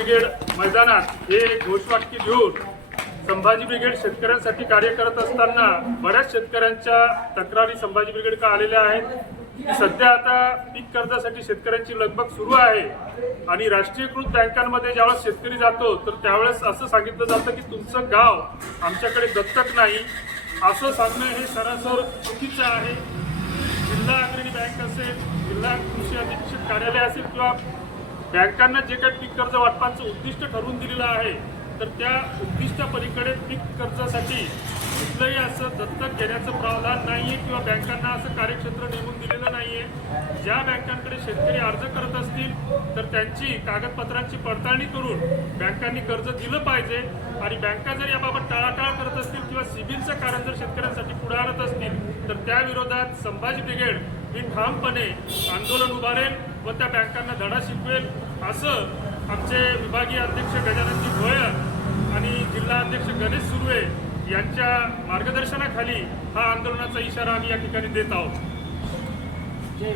Brigade मैदानात हे घोषवाक्य घेऊन संभाजी ब्रिगेड शेतकऱ्यांसाठी कार्य करत असताना बऱ्याच शेतकऱ्यांच्या तक्रारी संभाजी ब्रिगेडकडे आलेल्या आहेत? की सध्या आता पीक कर्जासाठी शेतकऱ्यांची लगबग सुरू आहे आणि राष्ट्रीयकृत बँकांमध्ये ज्यावेळेस शेतकरी जातो तर त्यावेळेस असं सांगितलं जातं की तुमचं गाव आमच्याकडे दत्तक नाही. असं सांगणं हे सरासर चुकीचं आहे. जिल्हा अग्रणी बँक असेल जिल्हा कृषी अधीक्षक कार्यालय असेल किंवा बँकांना जे काही पीक कर्ज वाटपांचं उद्दिष्ट ठरवून दिलेलं आहे तर त्या उद्दिष्टापलीकडे पीक कर्जासाठी कुठलंही असं दत्तक घेण्याचं प्रावधान नाही आहे किंवा बँकांना असं कार्यक्षेत्र नेमून दिलेलं नाही आहे ज्या बँकांकडे शेतकरी अर्ज करत असतील तर त्यांची कागदपत्रांची पडताळणी करून बँकांनी कर्ज दिलं पाहिजे. आणि बँका जर याबाबत टाळाटाळ करत असतील किंवा सिबिलचं कारण जर शेतकऱ्यांसाठी पुढे आणत असतील तर त्याविरोधात संभाजी ब्रिगेड ही ठामपणे आंदोलन उभारेल. व त्या बँकांना धडा शिकवेल असं आमचे विभागीय अध्यक्ष गजाननजी भोयर आणि जिल्हा अध्यक्ष गणेश सुर्वे यांच्या मार्गदर्शनाखाली हा आंदोलनाचा इशारा आम्ही या ठिकाणी देत आहोत. जय